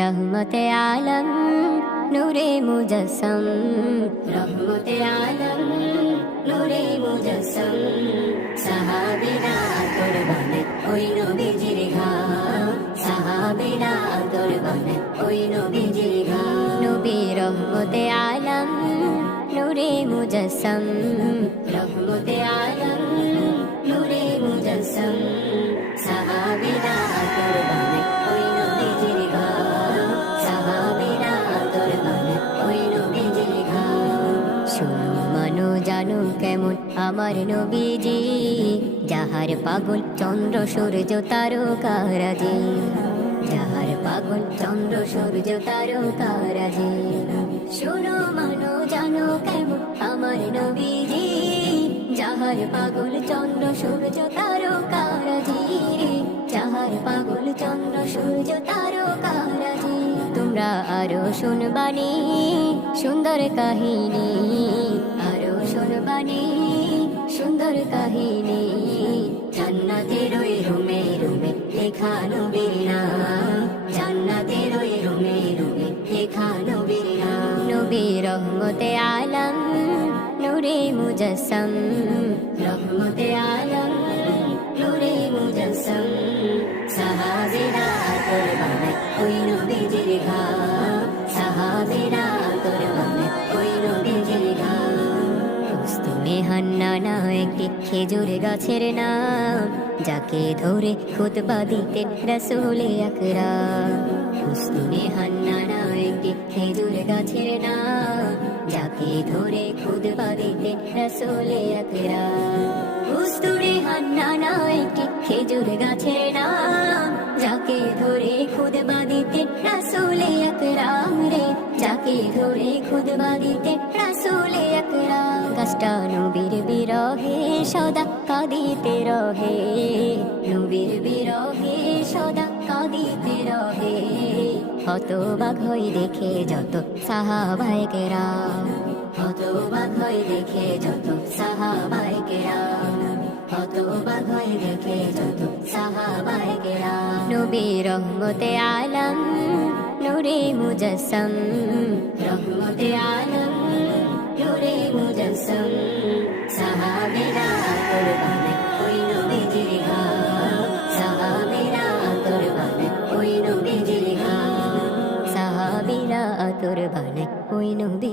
রহমতে আলম নূরে মুজসম, রহমতে আলম নূরে মুজসম। সাহাবীরা কুরবানে ওই নবীজির ঘাম, সাহাবীরা কুরবানে ওই নবীজির ঘাম। নবী রহমতে আলম নূরে মুজসম, রহমতে আলম নূরে মুজসম। সাহাবীরা কুরবানে ওই নবীজির ঘাম, সাহাবীরা কুরবানে ওই নবীজির ঘাম। শুনো মানো জানো কেমন আমার নবীজি, যাহার পাগল চন্দ্র সূর্য তারকারাজি, যাহার পাগল চন্দ্র সূর্য তারকারাজি। শুনো মানো জানো কেমন আমার নবীজি, যাহার পাগল চন্দ্র সূর্য তারকারাজি, যাহার পাগল চন্দ্র সূর্য তারকারাজি। তোমরা আরো শুনবানি সুন্দর কাহিনী, আরো শুনবানি সুন্দর কাহিনী। জান্নাতের ওই রুমে রুমে লেখা নবীর নাম, জান্নাতের ওই রুমে রুমে লেখা নবীর নাম। নবী রহমতে আলম নূরে মুজসম, রহমতে আলম নূরে মুজসম। সাহাবীরা কুরবানে ওই নবীজির ঘাম, সাহাবীরা কুরবানে ওই নবীজির ঘাম। উস্তুনে হান্নানা একটি খেজুর গাছের নাম, যাকে ধরে খুতবা দিতেন রাসূলে আকরাম। উস্তুনে হান্নানা একটি খেজুর গাছের নাম, যাকে ধরে খুতবা দিতেন রাসূলে আকরাম। উস্তুনে হান্নানা একটি খেজুর গাছের নাম, যাকে ধরে খুতবা দিতেন রাসূলে আকরাম রে, যাকে ধরে খুতবা দিতেন রাসূলে আকরাম। গাছটা নবীর বিরহে সদা কাঁদিতে রহে, নবীর বিরহে সদা কাঁদিতে রহে। হতবাক হয়ে দেখে যত সাহাবায়ে কেরাম, হতবাক হয়ে দেখে যত সাহাবায়ে কেরাম, হতবাক হয়ে দেখে যত সাহাবায়ে কেরাম। নবী রহমতে আলম নূরে মুজসম, রহমতে আলম নূরে মুজসম। সাহাবীরা কুরবানে ওই নবীজির ঘাম, সাহাবীরা কুরবানে ওই নবীজির ঘাম, সাহাবীরা কুরবানে ওই নবী